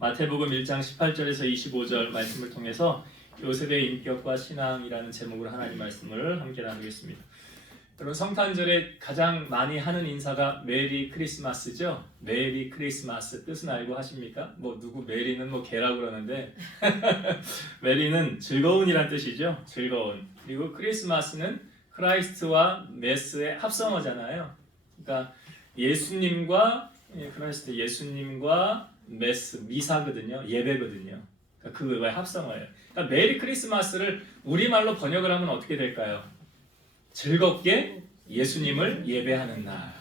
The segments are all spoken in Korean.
마태복음 1장 18절에서 25절 말씀을 통해서 요셉의 인격과 신앙이라는 제목으로 하나님 말씀을 함께 나누겠습니다. 여러분, 성탄절에 가장 많이 하는 인사가 메리 크리스마스죠. 메리 크리스마스 뜻은 알고 하십니까? 누구 메리는 개라고 그러는데 메리는 즐거운이란 뜻이죠. 즐거운. 그리고 크리스마스는 크라이스트와 메스의 합성어잖아요. 그러니까 예수님과 크라이스트, 예수님과 메스, 미사거든요. 예배거든요. 그러니까 그거의 합성어예요. 그러니까 메리 크리스마스를 우리말로 번역을 하면 어떻게 될까요? 즐겁게 예수님을 예배하는 날.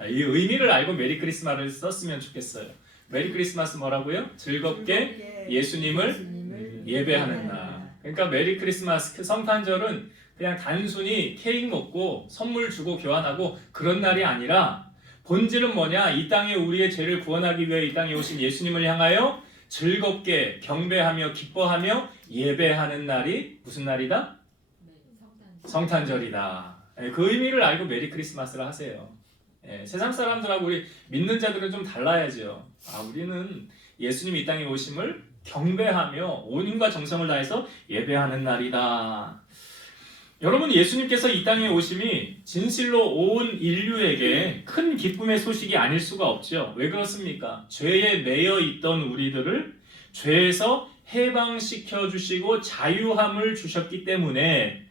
이 의미를 알고 메리 크리스마스를 썼으면 좋겠어요. 메리 크리스마스 뭐라고요? 즐겁게 예수님을 예배하는 날. 그러니까 메리 크리스마스, 성탄절은 그냥 단순히 케이크 먹고 선물 주고 교환하고 그런 날이 아니라 본질은 뭐냐? 이 땅에 우리의 죄를 구원하기 위해 이 땅에 오신 예수님을 향하여 즐겁게 경배하며 기뻐하며 예배하는 날이 무슨 날이다? 성탄절이다. 그 의미를 알고 메리 크리스마스를 하세요. 세상 사람들하고 우리 믿는 자들은 좀 달라야죠. 우리는 예수님 이 땅에 오심을 경배하며 온 힘과 정성을 다해서 예배하는 날이다. 여러분, 예수님께서 이 땅에 오심이 진실로 온 인류에게 큰 기쁨의 소식이 아닐 수가 없죠. 왜 그렇습니까? 죄에 매여 있던 우리들을 죄에서 해방시켜 주시고 자유함을 주셨기 때문에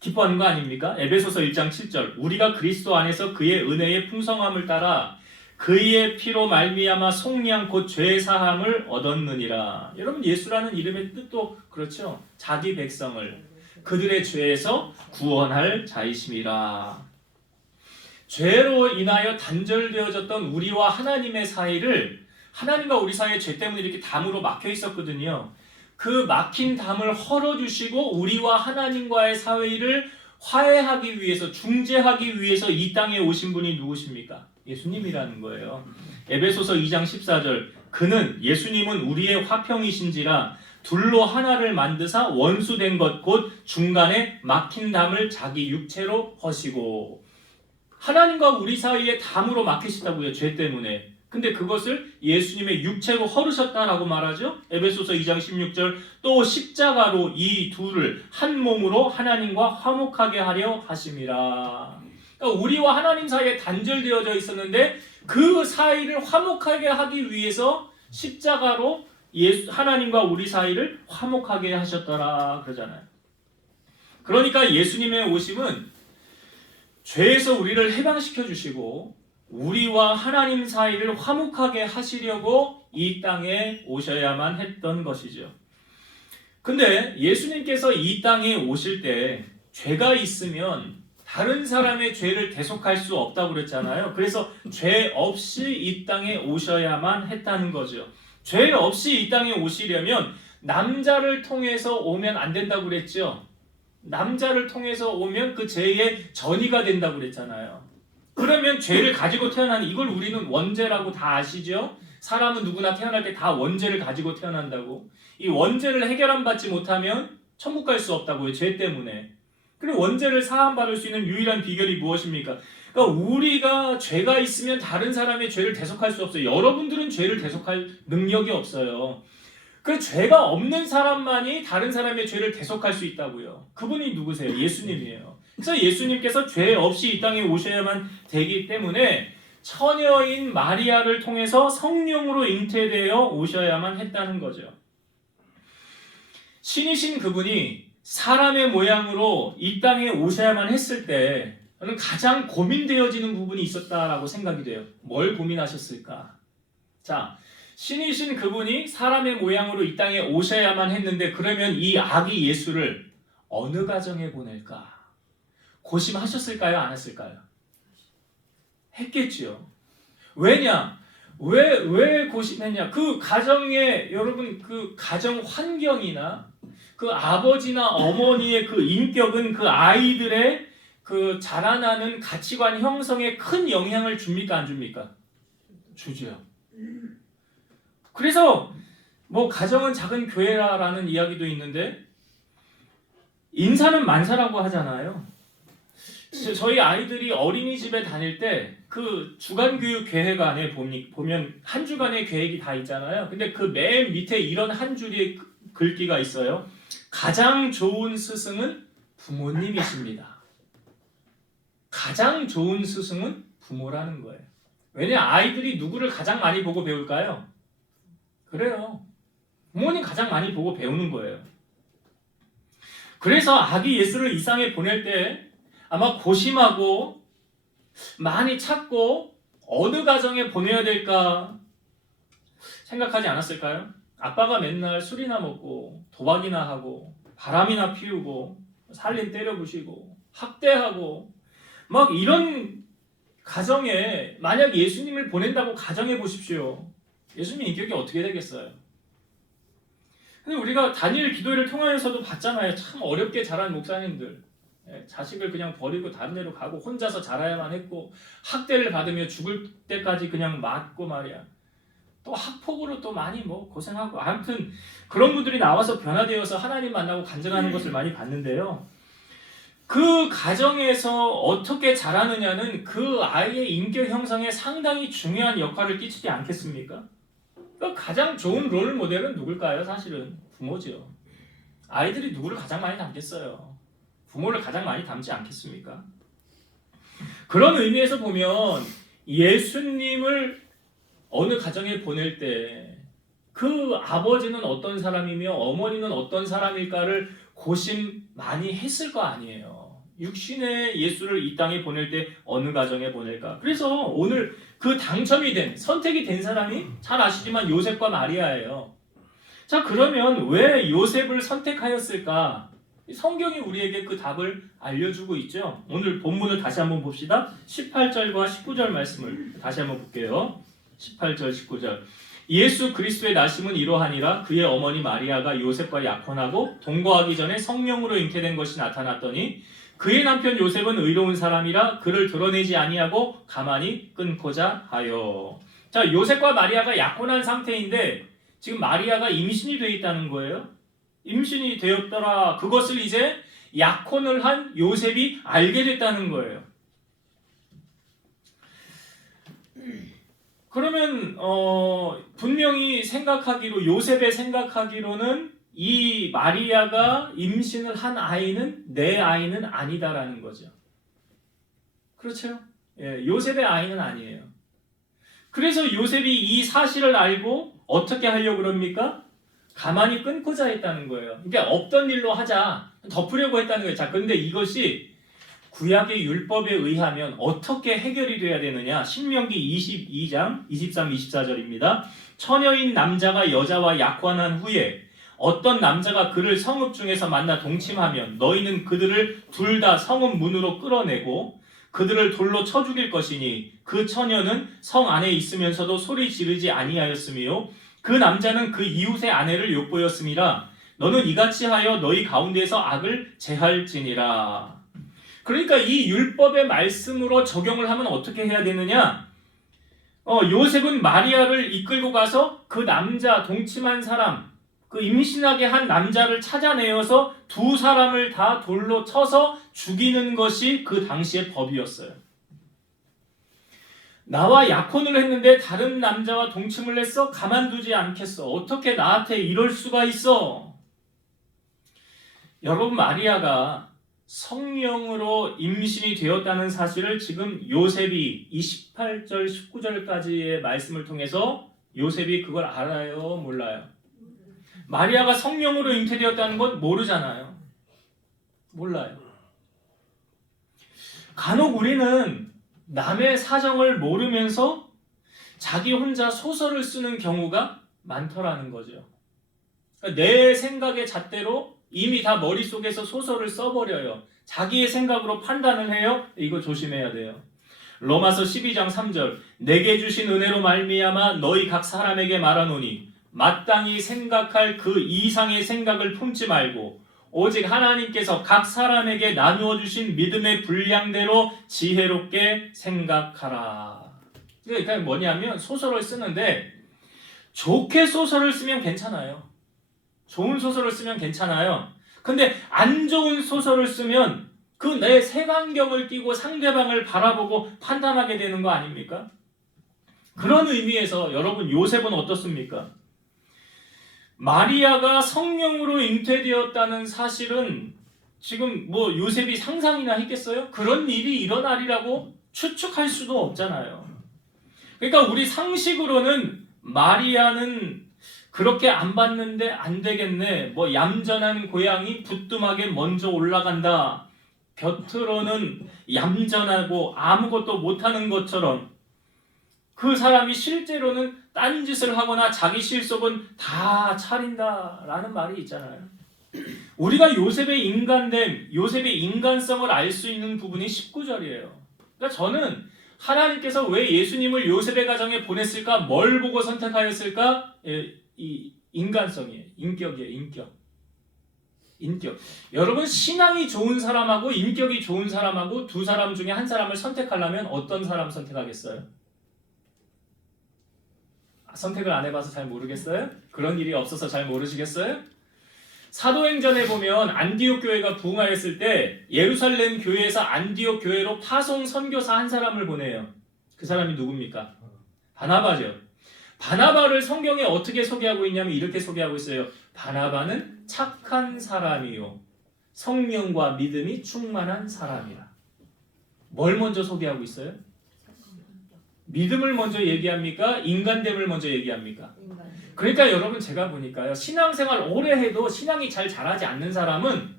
기뻐하는 거 아닙니까? 에베소서 1장 7절 우리가 그리스도 안에서 그의 은혜의 풍성함을 따라 그의 피로 말미암아 속량 곧 죄 사함을 얻었느니라. 여러분, 예수라는 이름의 뜻도 그렇죠. 자기 백성을 그들의 죄에서 구원할 자이심이라. 죄로 인하여 단절되어졌던 우리와 하나님의 사이를, 하나님과 우리 사이의 죄 때문에 이렇게 담으로 막혀 있었거든요. 그 막힌 담을 헐어주시고 우리와 하나님과의 사이를 화해하기 위해서, 중재하기 위해서 이 땅에 오신 분이 누구십니까? 예수님이라는 거예요. 에베소서 2장 14절 그는, 예수님은 우리의 화평이신지라 둘로 하나를 만드사 원수된 것 곧 중간에 막힌 담을 자기 육체로 허시고. 하나님과 우리 사이에 담으로 막히시다고요. 죄 때문에. 근데 그것을 예수님의 육체로 헐으셨다라고 말하죠. 에베소서 2장 16절 또 십자가로 이 둘을 한 몸으로 하나님과 화목하게 하려 하심이라. 그러니까 우리와 하나님 사이에 단절되어져 있었는데 그 사이를 화목하게 하기 위해서 십자가로 하나님과 우리 사이를 화목하게 하셨더라 그러잖아요. 그러니까 예수님의 오심은 죄에서 우리를 해방시켜 주시고 우리와 하나님 사이를 화목하게 하시려고 이 땅에 오셔야만 했던 것이죠. 근데 예수님께서 이 땅에 오실 때 죄가 있으면 다른 사람의 죄를 대속할 수 없다고 그랬잖아요. 그래서 죄 없이 이 땅에 오셔야만 했다는 거죠. 죄 없이 이 땅에 오시려면 남자를 통해서 오면 안 된다고 그랬죠. 남자를 통해서 오면 그 죄의 전이가 된다고 그랬잖아요. 그러면 죄를 가지고 태어나는, 이걸 우리는 원죄라고 다 아시죠? 사람은 누구나 태어날 때 다 원죄를 가지고 태어난다고. 이 원죄를 해결함 받지 못하면 천국 갈 수 없다고요. 죄 때문에. 그리고 원죄를 사함받을 수 있는 유일한 비결이 무엇입니까? 그러니까 우리가 죄가 있으면 다른 사람의 죄를 대속할 수 없어요. 여러분들은 죄를 대속할 능력이 없어요. 그 죄가 없는 사람만이 다른 사람의 죄를 대속할 수 있다고요. 그분이 누구세요? 예수님이에요. 그래서 예수님께서 죄 없이 이 땅에 오셔야만 되기 때문에 처녀인 마리아를 통해서 성령으로 잉태되어 오셔야만 했다는 거죠. 신이신 그분이 사람의 모양으로 이 땅에 오셔야만 했을 때 저는 가장 고민되어지는 부분이 있었다라고 생각이 돼요. 뭘 고민하셨을까? 자, 신이신 그분이 사람의 모양으로 이 땅에 오셔야만 했는데 그러면 이 아기 예수를 어느 가정에 보낼까? 고심하셨을까요? 안 했을까요? 했겠지요. 왜냐? 왜 고심했냐? 그 가정의, 여러분, 그 가정 환경이나 그 아버지나 어머니의 그 인격은 그 아이들의 그 자라나는 가치관 형성에 큰 영향을 줍니까? 안 줍니까? 주죠. 그래서 가정은 작은 교회라는 이야기도 있는데 인사는 만사라고 하잖아요. 저희 아이들이 어린이집에 다닐 때 그 주간교육 계획 안에 보면 한 주간의 계획이 다 있잖아요. 근데 그 맨 밑에 이런 한 줄의 글귀가 있어요. 가장 좋은 스승은 부모님이십니다. 가장 좋은 스승은 부모라는 거예요. 왜냐, 아이들이 누구를 가장 많이 보고 배울까요? 그래요. 부모님 가장 많이 보고 배우는 거예요. 그래서 아기 예수를 이 땅에 보낼 때 아마 고심하고 많이 찾고 어느 가정에 보내야 될까 생각하지 않았을까요? 아빠가 맨날 술이나 먹고 도박이나 하고 바람이나 피우고 살림 때려부시고 학대하고 막 이런 가정에 만약 예수님을 보낸다고 가정해 보십시오. 예수님 인격이 어떻게 되겠어요? 근데 우리가 다니엘 기도회를 통하여서도 봤잖아요. 참 어렵게 자란 목사님들. 자식을 그냥 버리고 다른 데로 가고 혼자서 자라야만 했고 학대를 받으며 죽을 때까지 그냥 맞고 말이야. 또 학폭으로 또 많이 뭐 고생하고 아무튼 그런 분들이 나와서 변화되어서 하나님 만나고 간증하는 것을 많이 봤는데요. 그 가정에서 어떻게 자라느냐는 그 아이의 인격 형성에 상당히 중요한 역할을 끼치지 않겠습니까? 그러니까 가장 좋은 롤 모델은 누굴까요? 사실은 부모죠. 아이들이 누구를 가장 많이 닮겠어요? 부모를 가장 많이 닮지 않겠습니까? 그런 의미에서 보면 예수님을 어느 가정에 보낼 때 그 아버지는 어떤 사람이며 어머니는 어떤 사람일까를 고심 많이 했을 거 아니에요. 육신의 예수를 이 땅에 보낼 때 어느 가정에 보낼까? 그래서 오늘 그 당첨이 된, 선택이 된 사람이 잘 아시지만 요셉과 마리아예요. 자, 그러면 왜 요셉을 선택하였을까? 성경이 우리에게 그 답을 알려주고 있죠. 오늘 본문을 다시 한번 봅시다. 18절과 19절 말씀을 다시 한번 볼게요. 18절, 19절. 예수 그리스도의 나심은 이러하니라. 그의 어머니 마리아가 요셉과 약혼하고 동거하기 전에 성령으로 잉태된 것이 나타났더니 그의 남편 요셉은 의로운 사람이라 그를 드러내지 아니하고 가만히 끊고자 하여. 자, 요셉과 마리아가 약혼한 상태인데 지금 마리아가 임신이 되어 있다는 거예요. 임신이 되었더라. 그것을 이제 약혼을 한 요셉이 알게 됐다는 거예요. 그러면 분명히 생각하기로 요셉의 생각하기로는 이 마리아가 임신을 한 아이는 내 아이는 아니다라는 거죠. 그렇죠? 예, 요셉의 아이는 아니에요. 그래서 요셉이 이 사실을 알고 어떻게 하려고 그럽니까? 가만히 끊고자 했다는 거예요. 그러니까 없던 일로 하자, 덮으려고 했다는 거예요. 자, 그런데 이것이 구약의 율법에 의하면 어떻게 해결이 돼야 되느냐? 신명기 22장 23, 24절입니다. 처녀인 남자가 여자와 약혼한 후에 어떤 남자가 그를 성읍 중에서 만나 동침하면 너희는 그들을 둘 다 성읍 문으로 끌어내고 그들을 돌로 쳐 죽일 것이니 그 처녀는 성 안에 있으면서도 소리 지르지 아니하였으며 그 남자는 그 이웃의 아내를 욕보였음이라. 너는 이같이 하여 너희 가운데에서 악을 제할지니라. 그러니까 이 율법의 말씀으로 적용을 하면 어떻게 해야 되느냐? 요셉은 마리아를 이끌고 가서 그 남자 동침한 사람, 그 임신하게 한 남자를 찾아내어서 두 사람을 다 돌로 쳐서 죽이는 것이 그 당시의 법이었어요. 나와 약혼을 했는데 다른 남자와 동침을 했어? 가만두지 않겠어. 어떻게 나한테 이럴 수가 있어? 여러분, 마리아가 성령으로 임신이 되었다는 사실을 지금 요셉이 28절, 19절까지의 말씀을 통해서 요셉이 그걸 알아요? 몰라요? 마리아가 성령으로 잉태되었다는 건 모르잖아요. 몰라요. 간혹 우리는 남의 사정을 모르면서 자기 혼자 소설을 쓰는 경우가 많더라는 거죠. 그러니까 내 생각의 잣대로 이미 다 머릿속에서 소설을 써버려요. 자기의 생각으로 판단을 해요. 이거 조심해야 돼요. 로마서 12장 3절. 내게 주신 은혜로 말미암아 너희 각 사람에게 말하노니 마땅히 생각할 그 이상의 생각을 품지 말고 오직 하나님께서 각 사람에게 나누어 주신 믿음의 분량대로 지혜롭게 생각하라. 그러니까 뭐냐면 소설을 쓰는데 좋게 소설을 쓰면 괜찮아요. 좋은 소설을 쓰면 괜찮아요. 근데 안 좋은 소설을 쓰면 그 내 색안경을 끼고 상대방을 바라보고 판단하게 되는 거 아닙니까? 그런 의미에서 여러분 요셉은 어떻습니까? 마리아가 성령으로 잉태되었다는 사실은 지금 뭐 요셉이 상상이나 했겠어요? 그런 일이 일어나리라고 추측할 수도 없잖아요. 그러니까 우리 상식으로는 마리아는 그렇게 안 봤는데 안 되겠네. 뭐 얌전한 고양이 부뚜막에 먼저 올라간다. 겉으로는 얌전하고 아무것도 못하는 것처럼 그 사람이 실제로는 딴짓을 하거나 자기 실속은 다 차린다라는 말이 있잖아요. 우리가 요셉의 인간됨, 요셉의 인간성을 알 수 있는 부분이 19절이에요. 그러니까 저는 하나님께서 왜 예수님을 요셉의 가정에 보냈을까? 뭘 보고 선택하였을까? 이 인간성이에요. 인격이에요. 인격. 여러분 신앙이 좋은 사람하고 인격이 좋은 사람하고 두 사람 중에 한 사람을 선택하려면 어떤 사람 선택하겠어요? 선택을 안 해봐서 잘 모르겠어요? 그런 일이 없어서 잘 모르시겠어요? 사도행전에 보면 안디옥 교회가 부흥하였을 때 예루살렘 교회에서 안디옥 교회로 파송 선교사 한 사람을 보내요. 그 사람이 누굽니까? 바나바죠. 바나바를 성경에 어떻게 소개하고 있냐면 이렇게 소개하고 있어요. 바나바는 착한 사람이요 성령과 믿음이 충만한 사람이라. 뭘 먼저 소개하고 있어요? 믿음을 먼저 얘기합니까? 인간됨을 먼저 얘기합니까? 그러니까 여러분 제가 보니까요. 신앙생활 오래 해도 신앙이 잘 자라지 않는 사람은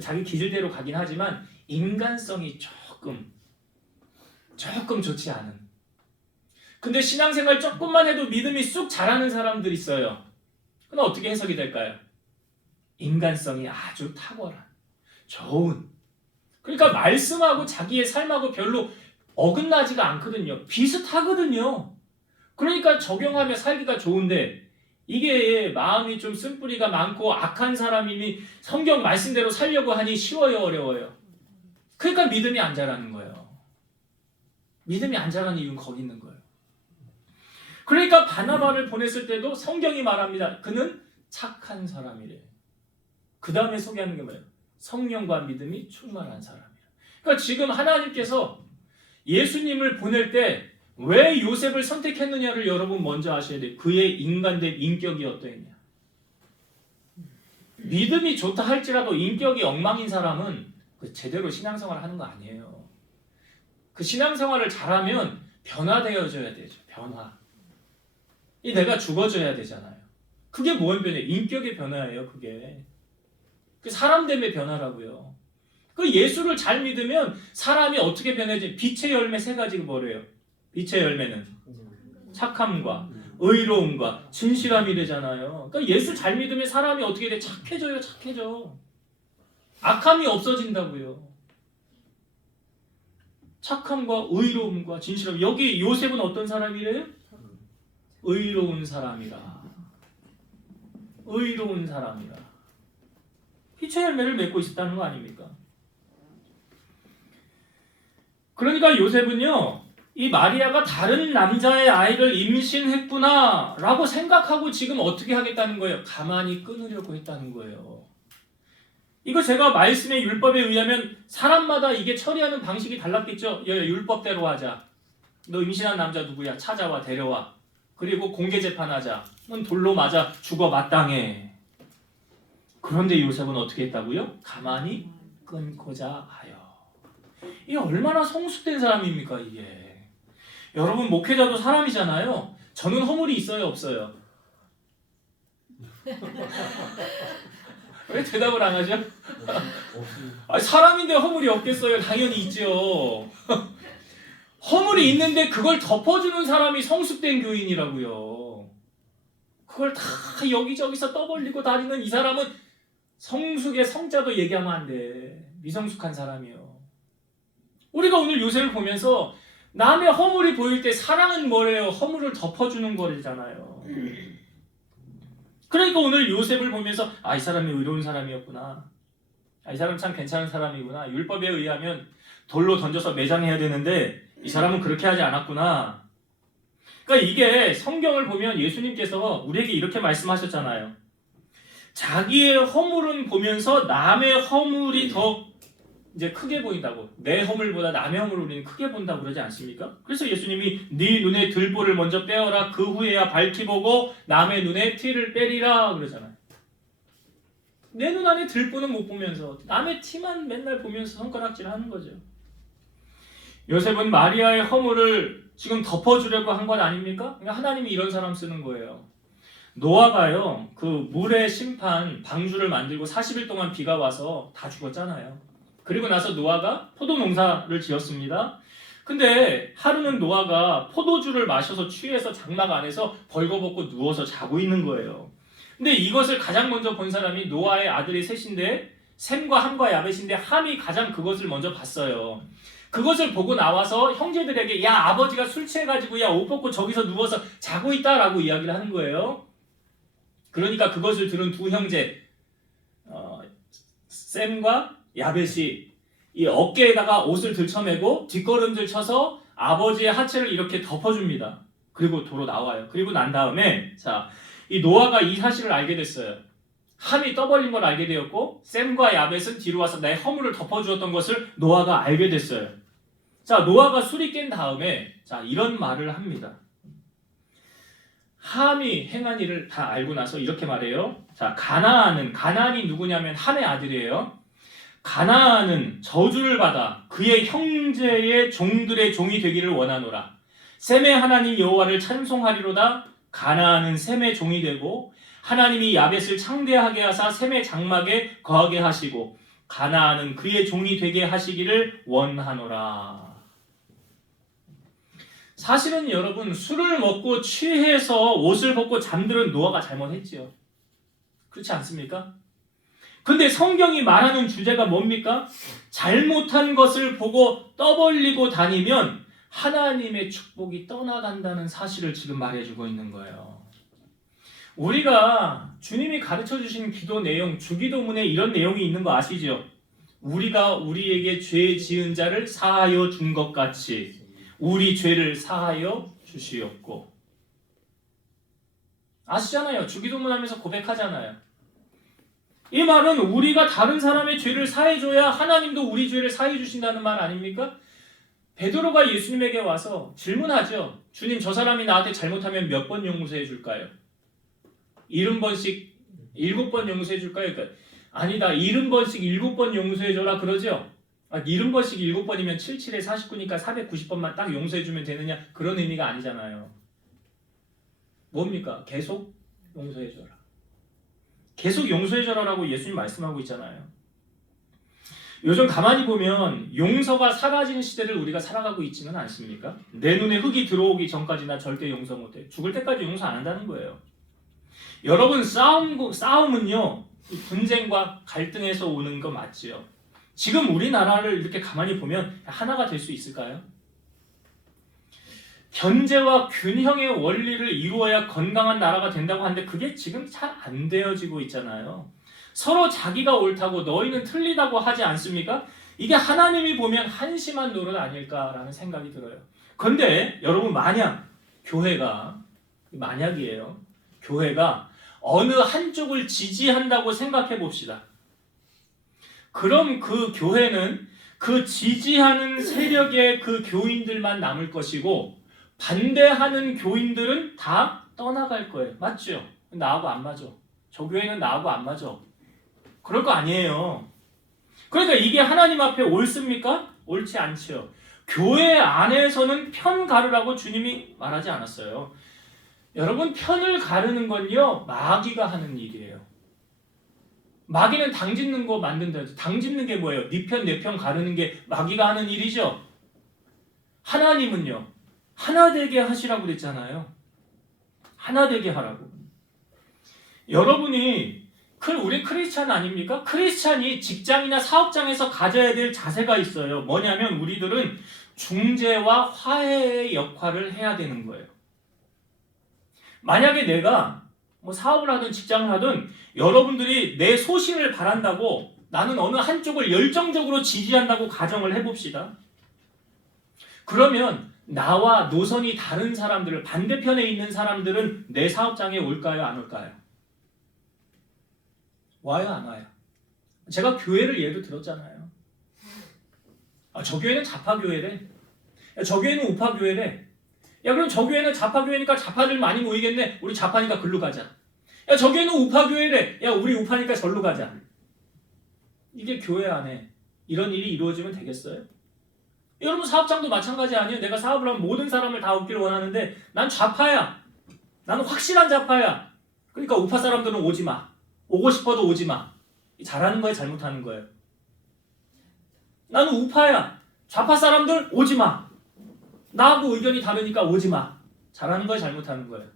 자기 기질대로 가긴 하지만 인간성이 조금 좋지 않은. 근데 신앙생활 조금만 해도 믿음이 쑥 자라는 사람들 있어요. 그럼 어떻게 해석이 될까요? 인간성이 아주 탁월한, 좋은. 그러니까 말씀하고 자기의 삶하고 별로 어긋나지가 않거든요. 비슷하거든요. 그러니까 적용하며 살기가 좋은데 이게 마음이 좀 쓴뿌리가 많고 악한 사람이니 성경 말씀대로 살려고 하니 쉬워요, 어려워요? 그러니까 믿음이 안 자라는 거예요. 믿음이 안 자라는 이유는 거기 있는 거예요. 그러니까 바나바를 보냈을 때도 성경이 말합니다. 그는 착한 사람이래. 그 다음에 소개하는 게 뭐예요? 성령과 믿음이 충만한 사람이라. 그러니까 지금 하나님께서 예수님을 보낼 때 왜 요셉을 선택했느냐를 여러분 먼저 아셔야 돼요. 그의 인간된 인격이 어떠했냐. 믿음이 좋다 할지라도 인격이 엉망인 사람은 제대로 신앙생활을 하는 거 아니에요. 그 신앙생활을 잘하면 변화되어져야 되죠. 변화. 이 내가 죽어져야 되잖아요. 그게 뭔 변화예요? 인격의 변화예요. 그게. 그 사람됨의 변화라고요. 그 예수를 잘 믿으면 사람이 어떻게 변해지? 빛의 열매 3가지가 뭐래요? 빛의 열매는 착함과 의로움과 진실함이 되잖아요. 그러니까 예수 잘 믿으면 사람이 어떻게 돼? 착해져요. 착해져. 악함이 없어진다고요. 착함과 의로움과 진실함. 여기 요셉은 어떤 사람이래요? 의로운 사람이라. 의로운 사람이라. 빛의 열매를 맺고 있었다는 거 아닙니까? 그러니까 요셉은요, 이 마리아가 다른 남자의 아이를 임신했구나 라고 생각하고 지금 어떻게 하겠다는 거예요? 가만히 끊으려고 했다는 거예요. 이거 제가 말씀의 율법에 의하면 사람마다 이게 처리하는 방식이 달랐겠죠? 율법대로 하자. 너 임신한 남자 누구야? 찾아와, 데려와. 그리고 공개 재판하자. 넌 돌로 맞아 죽어 마땅해. 그런데 요셉은 어떻게 했다고요? 가만히 끊고자 하여. 이게 얼마나 성숙된 사람입니까 이게. 여러분 목회자도 사람이잖아요. 저는 허물이 있어요 없어요? 왜 대답을 안 하죠? 아니, 사람인데 허물이 없겠어요? 당연히 있죠. 허물이 있는데 그걸 덮어주는 사람이 성숙된 교인이라고요. 그걸 다 여기저기서 떠벌리고 다니는 이 사람은 성숙의 성자도 얘기하면 안 돼. 미성숙한 사람이요. 우리가 오늘 요셉을 보면서 남의 허물이 보일 때 사랑은 뭐래요? 허물을 덮어주는 거잖아요. 그러니까 오늘 요셉을 보면서 이 사람이 의로운 사람이었구나. 이 사람 참 괜찮은 사람이구나. 율법에 의하면 돌로 던져서 매장해야 되는데 이 사람은 그렇게 하지 않았구나. 그러니까 이게 성경을 보면 예수님께서 우리에게 이렇게 말씀하셨잖아요. 자기의 허물은 보면서 남의 허물이 더 이제 크게 보인다고. 내 허물보다 남의 허물을 우리는 크게 본다고 그러지 않습니까? 그래서 예수님이 네 눈에 들보를 먼저 빼어라. 그 후에야 밝히 보고 남의 눈에 티를 빼리라 그러잖아요. 내 눈 안에 들보는 못 보면서 남의 티만 맨날 보면서 손가락질하는 거죠. 요셉은 마리아의 허물을 지금 덮어주려고 한 건 아닙니까? 그러니까 하나님이 이런 사람 쓰는 거예요. 노아가요, 그 물의 심판 방주를 만들고 40일 동안 비가 와서 다 죽었잖아요. 그리고 나서 노아가 포도 농사를 지었습니다. 근데 하루는 노아가 포도주를 마셔서 취해서 장막 안에서 벌거벗고 누워서 자고 있는 거예요. 근데 이것을 가장 먼저 본 사람이 노아의 아들이 셋인데, 셈과 함과 야벳인데, 함이 가장 그것을 먼저 봤어요. 그것을 보고 나와서 형제들에게 야, 아버지가 술 취해가지고 야, 옷 벗고 저기서 누워서 자고 있다라고 이야기를 하는 거예요. 그러니까 그것을 들은 두 형제 셈과 야벳이 이 어깨에다가 옷을 들쳐매고 뒷걸음질 쳐서 아버지의 하체를 이렇게 덮어줍니다. 그리고 도로 나와요. 그리고 난 다음에 이 노아가 이 사실을 알게 됐어요. 함이 떠벌린 걸 알게 되었고 셈과 야벳은 뒤로 와서 내 허물을 덮어주었던 것을 노아가 알게 됐어요. 노아가 술이 깬 다음에 이런 말을 합니다. 함이 행한 일을 다 알고 나서 이렇게 말해요. 가나안이 누구냐면 함의 아들이에요. 가나안은 저주를 받아 그의 형제의 종들의 종이 되기를 원하노라. 셈의 하나님 여호와를 찬송하리로다. 가나안은 셈의 종이 되고 하나님이 야벳을 창대하게 하사 셈의 장막에 거하게 하시고 가나안은 그의 종이 되게 하시기를 원하노라. 사실은 여러분, 술을 먹고 취해서 옷을 벗고 잠드는 노아가 잘못했지요. 그렇지 않습니까? 근데 성경이 말하는 주제가 뭡니까? 잘못한 것을 보고 떠벌리고 다니면 하나님의 축복이 떠나간다는 사실을 지금 말해주고 있는 거예요. 우리가 주님이 가르쳐 주신 기도 내용, 주기도문에 이런 내용이 있는 거 아시죠? 우리가 우리에게 죄 지은 자를 사하여 준 것 같이 우리 죄를 사하여 주시옵고. 아시잖아요. 주기도문 하면서 고백하잖아요. 이 말은 우리가 다른 사람의 죄를 사해줘야 하나님도 우리 죄를 사해 주신다는 말 아닙니까? 베드로가 예수님에게 와서 질문하죠. 주님, 저 사람이 나한테 잘못하면 몇 번 용서해 줄까요? 70번씩 7번 용서해 줄까요? 그러니까 아니다. 70번씩 7번 용서해 줘라 그러죠. 70번씩 7번이면 77에 49니까 490번만 딱 용서해 주면 되느냐? 그런 의미가 아니잖아요. 뭡니까? 계속 용서해 줘라. 계속 용서해 줘라라고 예수님 말씀하고 있잖아요. 요즘 가만히 보면 용서가 사라진 시대를 우리가 살아가고 있지는 않습니까? 내 눈에 흙이 들어오기 전까지 나 절대 용서 못해. 죽을 때까지 용서 안 한다는 거예요. 여러분, 싸움은요, 분쟁과 갈등에서 오는 거 맞지요? 지금 우리나라를 이렇게 가만히 보면 하나가 될 수 있을까요? 견제와 균형의 원리를 이루어야 건강한 나라가 된다고 하는데 그게 지금 잘 안 되어지고 있잖아요. 서로 자기가 옳다고 너희는 틀리다고 하지 않습니까? 이게 하나님이 보면 한심한 노릇 아닐까라는 생각이 들어요. 그런데 여러분, 만약이에요. 교회가 어느 한쪽을 지지한다고 생각해 봅시다. 그럼 그 교회는 그 지지하는 세력의 그 교인들만 남을 것이고 반대하는 교인들은 다 떠나갈 거예요. 맞죠? 나하고 안 맞아. 저 교회는 나하고 안 맞아. 그럴 거 아니에요. 그러니까 이게 하나님 앞에 옳습니까? 옳지 않죠. 교회 안에서는 편 가르라고 주님이 말하지 않았어요. 여러분, 편을 가르는 건요, 마귀가 하는 일이에요. 마귀는 당 짓는 거 만든다. 당 짓는 게 뭐예요? 네 편, 내 편 가르는 게 마귀가 하는 일이죠. 하나님은요, 하나 되게 하시라고 그랬잖아요. 하나 되게 하라고. 여러분이 우리 크리스찬 아닙니까? 크리스찬이 직장이나 사업장에서 가져야 될 자세가 있어요. 뭐냐면 우리들은 중재와 화해의 역할을 해야 되는 거예요. 만약에 내가 사업을 하든 직장을 하든 여러분들이 내 소신을 바란다고 나는 어느 한쪽을 열정적으로 지지한다고 가정을 해봅시다. 그러면 나와 노선이 다른 사람들을, 반대편에 있는 사람들은 내 사업장에 올까요? 안 올까요? 와요? 안 와요? 제가 교회를 예로 들었잖아요. 저 교회는 좌파교회래. 야, 저 교회는 우파교회래. 야, 그럼 저 교회는 좌파교회니까 좌파들 많이 모이겠네. 우리 좌파니까 글로 가자. 야, 저 교회는 우파교회래. 야, 우리 우파니까 절로 가자. 이게 교회 안에 이런 일이 이루어지면 되겠어요? 여러분 사업장도 마찬가지 아니에요? 내가 사업을 하면 모든 사람을 다 얻기를 원하는데 난 좌파야. 나는 확실한 좌파야. 그러니까 우파 사람들은 오지 마. 오고 싶어도 오지 마. 잘하는 거예요? 잘못하는 거예요? 나는 우파야. 좌파 사람들 오지 마. 나하고 의견이 다르니까 오지 마. 잘하는 거예요? 잘못하는 거예요?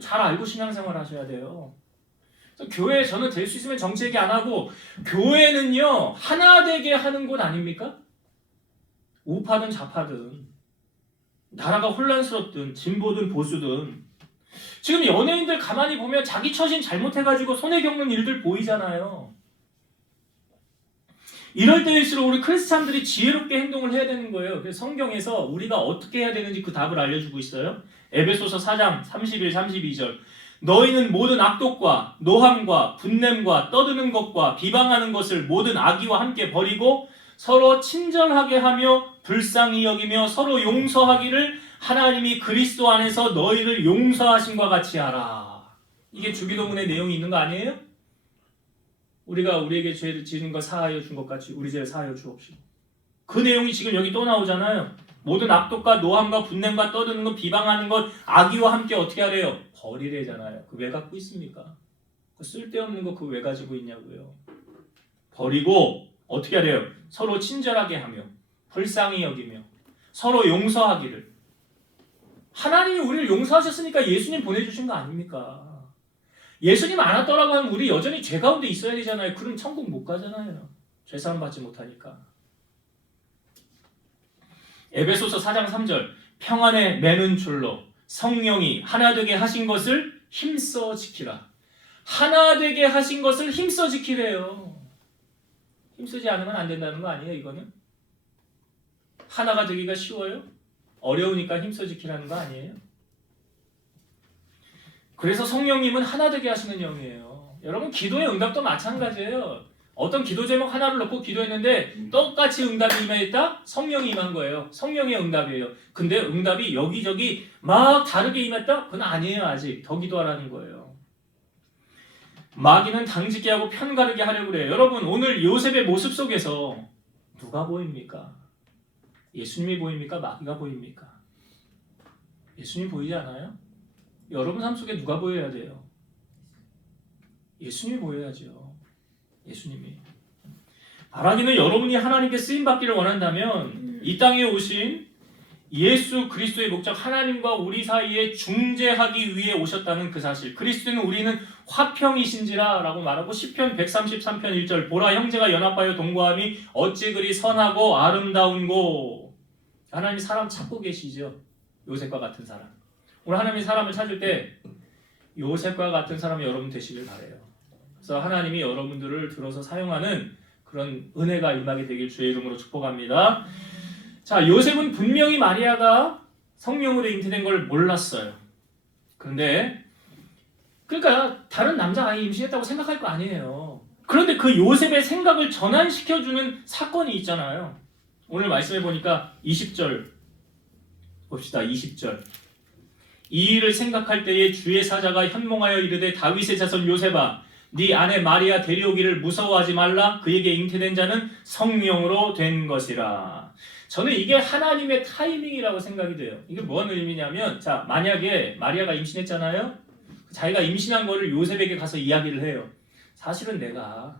잘 알고 신앙생활 하셔야 돼요. 교회 저는 될 수 있으면 정치 얘기 안 하고 교회는요 하나 되게 하는 곳 아닙니까? 우파든 좌파든 나라가 혼란스럽든 진보든 보수든 지금 연예인들 가만히 보면 자기 처신 잘못해가지고 손해 겪는 일들 보이잖아요. 이럴 때일수록 우리 크리스찬들이 지혜롭게 행동을 해야 되는 거예요. 그래서 성경에서 우리가 어떻게 해야 되는지 그 답을 알려주고 있어요. 에베소서 4장 31, 32절 너희는 모든 악독과 노함과 분냄과 떠드는 것과 비방하는 것을 모든 악의와 함께 버리고 서로 친절하게 하며 불쌍히 여기며 서로 용서하기를 하나님이 그리스도 안에서 너희를 용서하심과 같이 하라. 이게 주기도문의 내용이 있는 거 아니에요? 우리가 우리에게 죄를 지은 것 사하여 준 것 같이 우리 죄를 사하여 주옵시고. 그 내용이 지금 여기 또 나오잖아요. 모든 악독과 노함과 분냄과 떠드는 것 비방하는 것 악의와 함께 어떻게 하래요? 버리래잖아요. 그 왜 갖고 있습니까? 그 쓸데없는 거 그 왜 가지고 있냐고요. 버리고 어떻게 하래요? 서로 친절하게 하며 불쌍히 여기며 서로 용서하기를. 하나님이 우리를 용서하셨으니까 예수님 보내주신 거 아닙니까? 예수님 안 왔더라고 하면 우리 여전히 죄 가운데 있어야 되잖아요. 그럼 천국 못 가잖아요. 죄사함 받지 못하니까. 에베소서 4장 3절 평안에 매는 줄로 성령이 하나 되게 하신 것을 힘써 지키라. 하나 되게 하신 것을 힘써 지키래요. 힘쓰지 않으면 안 된다는 거 아니에요, 이거는? 하나가 되기가 쉬워요? 어려우니까 힘써 지키라는 거 아니에요? 그래서 성령님은 하나 되게 하시는 영이에요. 여러분 기도의 응답도 마찬가지예요. 어떤 기도 제목 하나를 넣고 기도했는데 똑같이 응답이 임했다? 성령이 임한 거예요. 성령의 응답이에요. 근데 응답이 여기저기 막 다르게 임했다? 그건 아니에요. 아직 더 기도하라는 거예요. 마귀는 당지게 하고 편가르게 하려고 그래요. 여러분 오늘 요셉의 모습 속에서 누가 보입니까? 예수님이 보입니까? 마귀가 보입니까? 예수님 보이지 않아요? 여러분 삶 속에 누가 보여야 돼요? 예수님이 보여야죠. 예수님이. 바라기는 여러분이 하나님께 쓰임받기를 원한다면 이 땅에 오신 예수 그리스도의 목적 하나님과 우리 사이에 중재하기 위해 오셨다는 그 사실. 그리스도는 우리는 화평이신지라 라고 말하고 시편 133편 1절 보라 형제가 연합하여 동거함이 어찌 그리 선하고 아름다운고. 하나님이 사람 찾고 계시죠. 요셉과 같은 사람. 오늘 하나님이 사람을 찾을 때 요셉과 같은 사람이 여러분 되시길 바라요. 그래서 하나님이 여러분들을 들어서 사용하는 그런 은혜가 임하게 되길 주의 이름으로 축복합니다. 자, 요셉은 분명히 마리아가 성령으로 잉태된 걸 몰랐어요. 그런데 그러니까 다른 남자아이 임신했다고 생각할 거 아니에요. 그런데 그 요셉의 생각을 전환시켜주는 사건이 있잖아요. 오늘 말씀해 보니까 20절 봅시다. 20절 이 일을 생각할 때에 주의 사자가 현몽하여 이르되 다윗의 자손 요셉아 네 아내 마리아 데려오기를 무서워하지 말라. 그에게 잉태된 자는 성령으로 된 것이라. 저는 이게 하나님의 타이밍이라고 생각이 돼요. 이게 무슨 의미냐면 자 만약에 마리아가 임신했잖아요. 자기가 임신한 거를 요셉에게 가서 이야기를 해요. 사실은 내가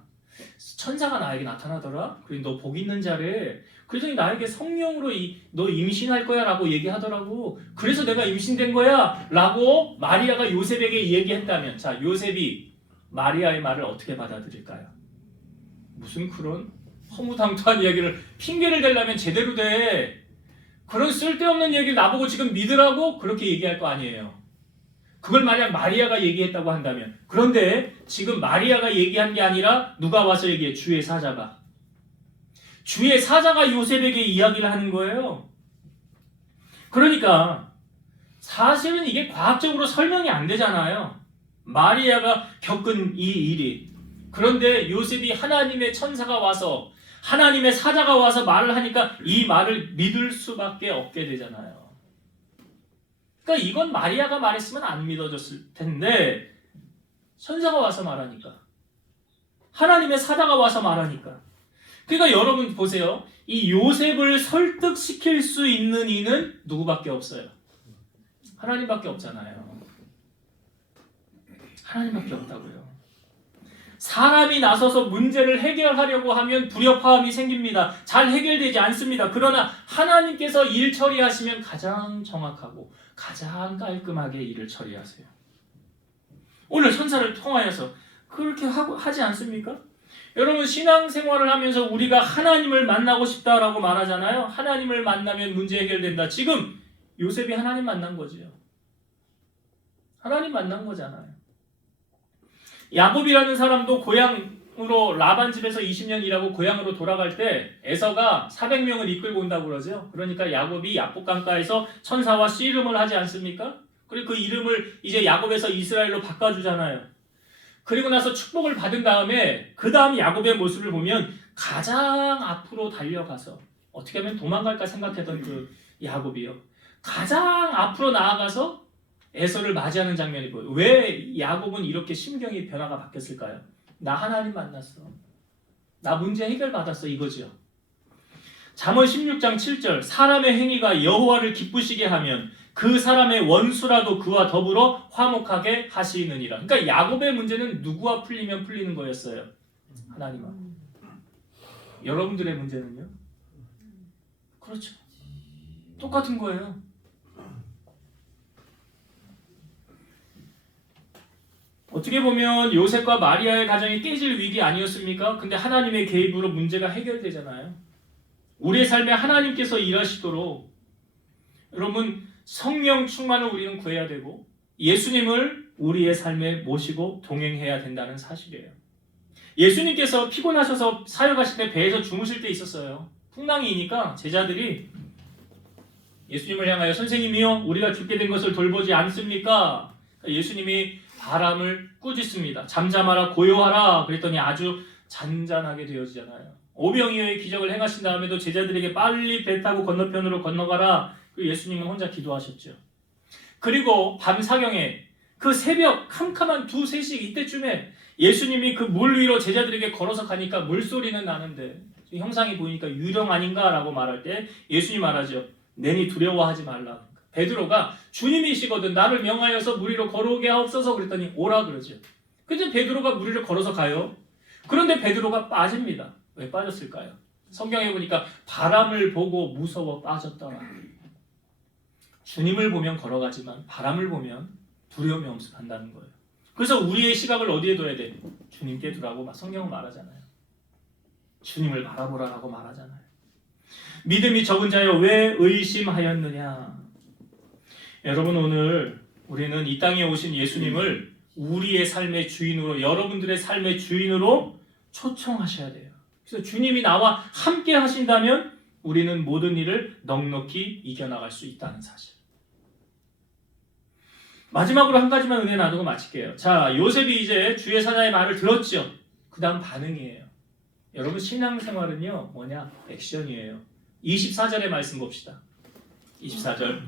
천사가 나에게 나타나더라. 그리고 너 복 있는 자래. 그러더니 나에게 성령으로 너 임신할 거야 라고 얘기하더라고. 그래서 내가 임신된 거야 라고 마리아가 요셉에게 얘기했다면 자 요셉이 마리아의 말을 어떻게 받아들일까요? 무슨 그런 허무당투한 이야기를 핑계를 대려면 제대로 돼. 그런 쓸데없는 얘기를 나보고 지금 믿으라고 그렇게 얘기할 거 아니에요. 그걸 만약 마리아가 얘기했다고 한다면. 그런데 지금 마리아가 얘기한 게 아니라 누가 와서 얘기해? 주의 사자가. 주의 사자가 요셉에게 이야기를 하는 거예요. 그러니까 사실은 이게 과학적으로 설명이 안 되잖아요. 마리아가 겪은 이 일이. 그런데 요셉이 하나님의 천사가 와서 하나님의 사자가 와서 말을 하니까 이 말을 믿을 수밖에 없게 되잖아요. 그러니까 이건 마리아가 말했으면 안 믿어졌을 텐데 천사가 와서 말하니까, 하나님의 사자가 와서 말하니까. 그러니까 여러분 보세요. 이 요셉을 설득시킬 수 있는 이는 누구밖에 없어요? 하나님밖에 없잖아요. 하나님밖에 없다고요. 사람이 나서서 문제를 해결하려고 하면 불협화음이 생깁니다. 잘 해결되지 않습니다. 그러나 하나님께서 일 처리하시면 가장 정확하고 가장 깔끔하게 일을 처리하세요. 오늘 천사를 통하여서 그렇게 하지 않습니까? 여러분, 신앙생활을 하면서 우리가 하나님을 만나고 싶다라고 말하잖아요. 하나님을 만나면 문제 해결된다. 지금 요셉이 하나님 만난 거죠. 하나님 만난 거잖아요. 야곱이라는 사람도 고향으로 라반 집에서 20년 일하고 고향으로 돌아갈 때 에서가 400명을 이끌고 온다고 그러죠. 그러니까 야곱이 야복강가에서 천사와 씨름을 하지 않습니까? 그리고 그 이름을 이제 야곱에서 이스라엘로 바꿔주잖아요. 그리고 나서 축복을 받은 다음에 그 다음 야곱의 모습을 보면 가장 앞으로 달려가서 어떻게 하면 도망갈까 생각했던 그 야곱이요. 가장 앞으로 나아가서 에서를 맞이하는 장면이 보여요. 왜 야곱은 이렇게 심경이 변화가 바뀌었을까요? 나 하나님 만났어. 나 문제 해결받았어, 이거죠. 잠언 16장 7절 사람의 행위가 여호와를 기쁘시게 하면 그 사람의 원수라도 그와 더불어 화목하게 하시느니라. 그러니까 야곱의 문제는 누구와 풀리면 풀리는 거였어요? 하나님과. 여러분들의 문제는요? 그렇죠. 똑같은 거예요. 어떻게 보면 요셉과 마리아의 가정이 깨질 위기 아니었습니까? 근데 하나님의 개입으로 문제가 해결되잖아요. 우리의 삶에 하나님께서 일하시도록 여러분 성령 충만을 우리는 구해야 되고 예수님을 우리의 삶에 모시고 동행해야 된다는 사실이에요. 예수님께서 피곤하셔서 사역하실 때 배에서 주무실 때 있었어요. 풍랑이니까 제자들이 예수님을 향하여 선생님이요 우리가 죽게 된 것을 돌보지 않습니까? 예수님이 바람을 꾸짖습니다. 잠잠하라 고요하라 그랬더니 아주 잔잔하게 되어지잖아요. 오병이어의 기적을 행하신 다음에도 제자들에게 빨리 배 타고 건너편으로 건너가라. 그리고 예수님은 혼자 기도하셨죠. 그리고 밤 사경에 그 새벽 캄캄한 2, 3시 이때쯤에 예수님이 그 물 위로 제자들에게 걸어서 가니까 물소리는 나는데 형상이 보이니까 유령 아닌가라고 말할 때 예수님이 말하죠. 내니 두려워하지 말라. 베드로가 주님이시거든 나를 명하여서 물 위로 걸어오게 하옵소서 그랬더니 오라 그러죠. 그래서 베드로가 물 위로 걸어서 가요. 그런데 베드로가 빠집니다. 왜 빠졌을까요? 성경에 보니까 바람을 보고 무서워 빠졌더라. 주님을 보면 걸어가지만 바람을 보면 두려움이 엄습한다는 거예요. 그래서 우리의 시각을 어디에 둬야 돼? 주님께 두라고 성경은 말하잖아요. 주님을 바라보라라고 말하잖아요. 믿음이 적은 자여 왜 의심하였느냐? 여러분 오늘 우리는 이 땅에 오신 예수님을 우리의 삶의 주인으로 여러분들의 삶의 주인으로 초청하셔야 돼요. 그래서 주님이 나와 함께 하신다면 우리는 모든 일을 넉넉히 이겨나갈 수 있다는 사실. 마지막으로 한 가지만 은혜 나누고 마칠게요. 자, 요셉이 이제 주의 사자의 말을 들었죠. 그 다음 반응이에요. 여러분 신앙생활은요 뭐냐? 액션이에요. 24절의 말씀 봅시다. 24절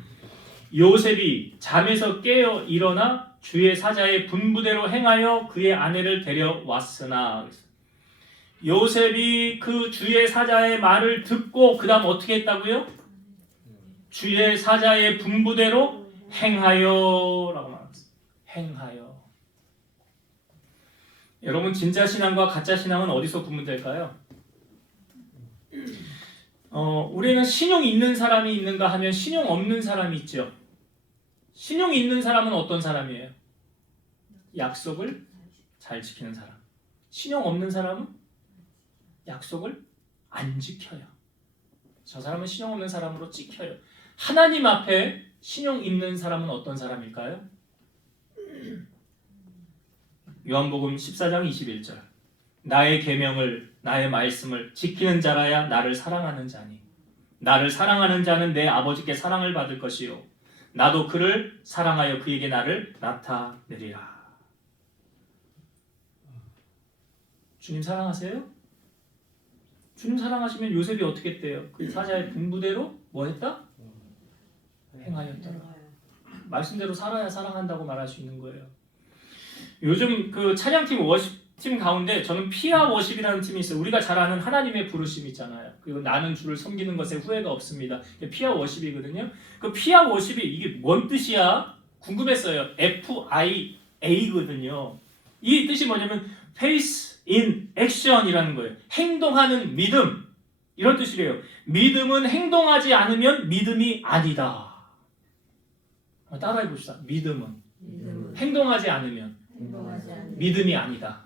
요셉이 잠에서 깨어 일어나 주의 사자의 분부대로 행하여 그의 아내를 데려왔으나 요셉이 그 주의 사자의 말을 듣고 그 다음 어떻게 했다고요? 주의 사자의 분부대로 행하여 라고 말합니다. 행하여. 여러분 진짜 신앙과 가짜 신앙은 어디서 구분될까요? 우리는 신용 있는 사람이 있는가 하면 신용 없는 사람이 있죠. 신용 있는 사람은 어떤 사람이에요? 약속을 잘 지키는 사람. 신용 없는 사람은 약속을 안 지켜요. 저 사람은 신용 없는 사람으로 찍혀요. 하나님 앞에 신용 있는 사람은 어떤 사람일까요? 요한복음 14장 21절 나의 계명을 나의 말씀을 지키는 자라야 나를 사랑하는 자니 나를 사랑하는 자는 내 아버지께 사랑을 받을 것이요 나도 그를 사랑하여 그에게 나를 나타내리라. 주님 사랑하세요? 주님 사랑하시면 요셉이 어떻게 했대요? 그 사자의 분부대로 뭐 했다? 행하였더라. 말씀대로 살아야 사랑한다고 말할 수 있는 거예요. 요즘 그 찬양팀 워십팀 가운데 저는 피아 워십이라는 팀이 있어요. 우리가 잘 아는 하나님의 부르심 있잖아요. 그리고 나는 주를 섬기는 것에 후회가 없습니다. 피아 워십이거든요. 그 피아 워십이 이게 뭔 뜻이야? 궁금했어요. FIA거든요. 이 뜻이 뭐냐면 Faith in Action이라는 거예요. 행동하는 믿음. 이런 뜻이래요. 믿음은 행동하지 않으면 믿음이 아니다. 따라해 봅시다. 믿음은 행동하지 않으면 믿음이 아니다.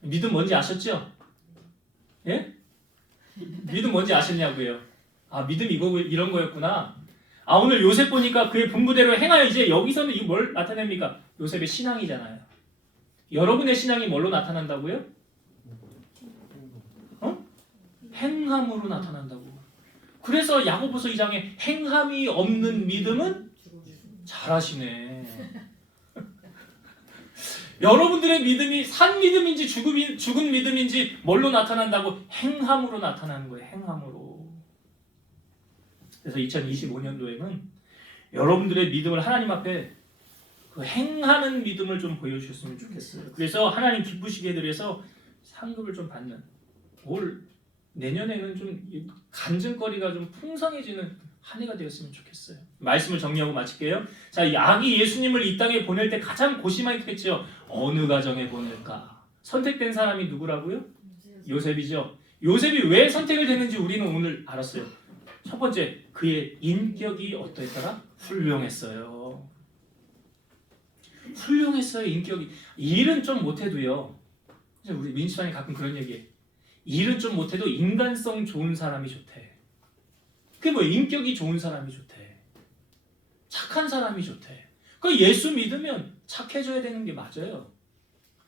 믿음 뭔지 아셨죠? 예? 믿음 뭔지 아셨냐고요? 아, 믿음 이거 이런 거였구나. 아, 오늘 요셉 보니까 그의 분부대로 행하여 이제 여기서는 이 뭘 나타냅니까? 요셉의 신앙이잖아요. 여러분의 신앙이 뭘로 나타난다고요? 행함으로 나타난다고. 그래서 야고보서 2장에 행함이 없는 믿음은 잘하시네. 여러분들의 믿음이 산 믿음인지 죽은 믿음인지 뭘로 나타난다고? 행함으로 나타나는 거예요. 행함으로. 그래서 2025년도에는 여러분들의 믿음을 하나님 앞에 그 행하는 믿음을 좀 보여주셨으면 좋겠어요. 그래서 하나님 기쁘시게 해드려서 상급을 좀 받는, 올 내년에는 좀 간증거리가 좀 풍성해지는 한 해가 되었으면 좋겠어요. 말씀을 정리하고 마칠게요. 자, 이 아기 예수님을 이 땅에 보낼 때 가장 고심했겠죠. 어느 가정에 보낼까? 선택된 사람이 누구라고요? 요셉이죠. 요셉이 왜 선택을 됐는지 우리는 오늘 알았어요. 첫 번째, 그의 인격이 어떠했더라? 훌륭했어요. 훌륭했어요. 인격이. 일은 좀 못해도요. 우리 민수장이 가끔 그런 얘기해. 일은 좀 못해도 인간성 좋은 사람이 좋대. 그게 뭐 인격이 좋은 사람이 좋대. 착한 사람이 좋대. 그 예수 믿으면 착해져야 되는 게 맞아요.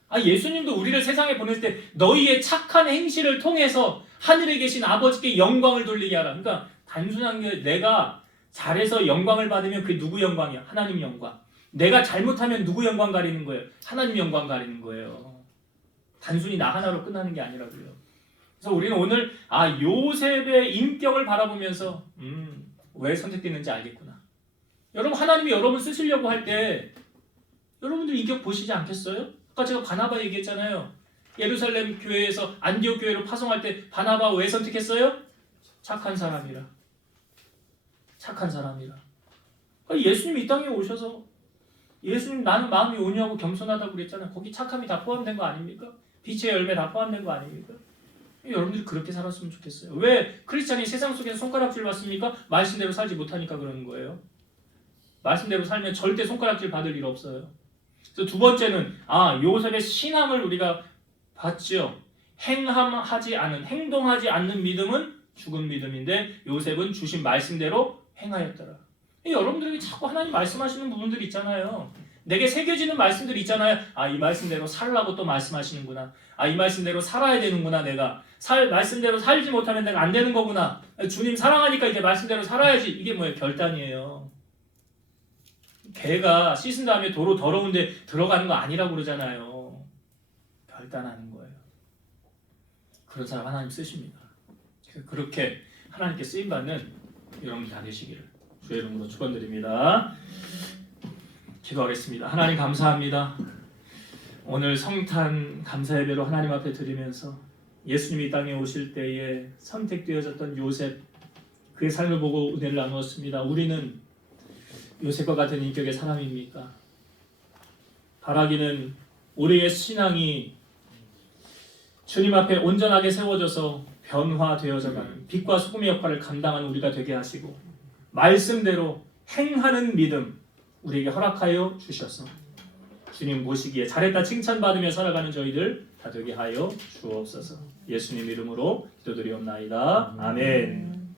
아, 예수님도 우리를 세상에 보낼 때 너희의 착한 행실을 통해서 하늘에 계신 아버지께 영광을 돌리게 하라. 그러니까 단순한 게 내가 잘해서 영광을 받으면 그게 누구 영광이야? 하나님 영광. 내가 잘못하면 누구 영광 가리는 거예요? 하나님 영광 가리는 거예요. 단순히 나 하나로 끝나는 게 아니라고요. 그래서 우리는 오늘 요셉의 인격을 바라보면서 왜 선택됐는지 알겠구나. 여러분, 하나님이 여러분 쓰시려고 할 때 여러분들 인격 보시지 않겠어요? 아까 제가 바나바 얘기했잖아요. 예루살렘 교회에서 안디옥 교회로 파송할 때 바나바 왜 선택했어요? 착한 사람이라. 착한 사람이라. 예수님 이 땅에 오셔서 예수님 나는 마음이 온유하고 겸손하다고 그랬잖아요. 거기 착함이 다 포함된 거 아닙니까? 빛의 열매 다 포함된 거 아닙니까? 여러분들이 그렇게 살았으면 좋겠어요. 왜 크리스찬이 세상 속에서 손가락질 받습니까? 말씀대로 살지 못하니까 그러는 거예요. 말씀대로 살면 절대 손가락질 받을 일 없어요. 그래서 두 번째는 요셉의 신앙을 우리가 봤죠. 행동하지 않는 믿음은 죽은 믿음인데 요셉은 주신 말씀대로 행하였더라. 여러분들에게 자꾸 하나님 말씀하시는 부분들이 있잖아요. 내게 새겨지는 말씀들이 있잖아요. 이 말씀대로 살라고 또 말씀하시는구나. 이 말씀대로 살아야 되는구나. 내가 말씀대로 살지 못하면 내가 안 되는 거구나. 주님 사랑하니까 이제 말씀대로 살아야지. 이게 뭐예요? 결단이에요. 개가 씻은 다음에 도로 더러운데 들어가는 거 아니라고 그러잖아요. 결단하는 거예요. 그런 사람 하나님 쓰십니다. 그렇게 하나님께 쓰임받는 여러분 다 되시기를 주의 이름으로 축원드립니다. 기도하겠습니다. 하나님 감사합니다. 오늘 성탄 감사 예배로 하나님 앞에 드리면서 예수님이 이 땅에 오실 때에 선택되어졌던 요셉, 그의 삶을 보고 은혜를 나누었습니다. 우리는 요셉과 같은 인격의 사람입니까? 바라기는 우리의 신앙이 주님 앞에 온전하게 세워져서 변화되어져가는 빛과 소금의 역할을 감당하는 우리가 되게 하시고 말씀대로 행하는 믿음 우리에게 허락하여 주셔서 주님 모시기에 잘했다 칭찬받으며 살아가는 저희들 다 되게 하여 주옵소서. 예수님 이름으로 기도드리옵나이다. 아멘.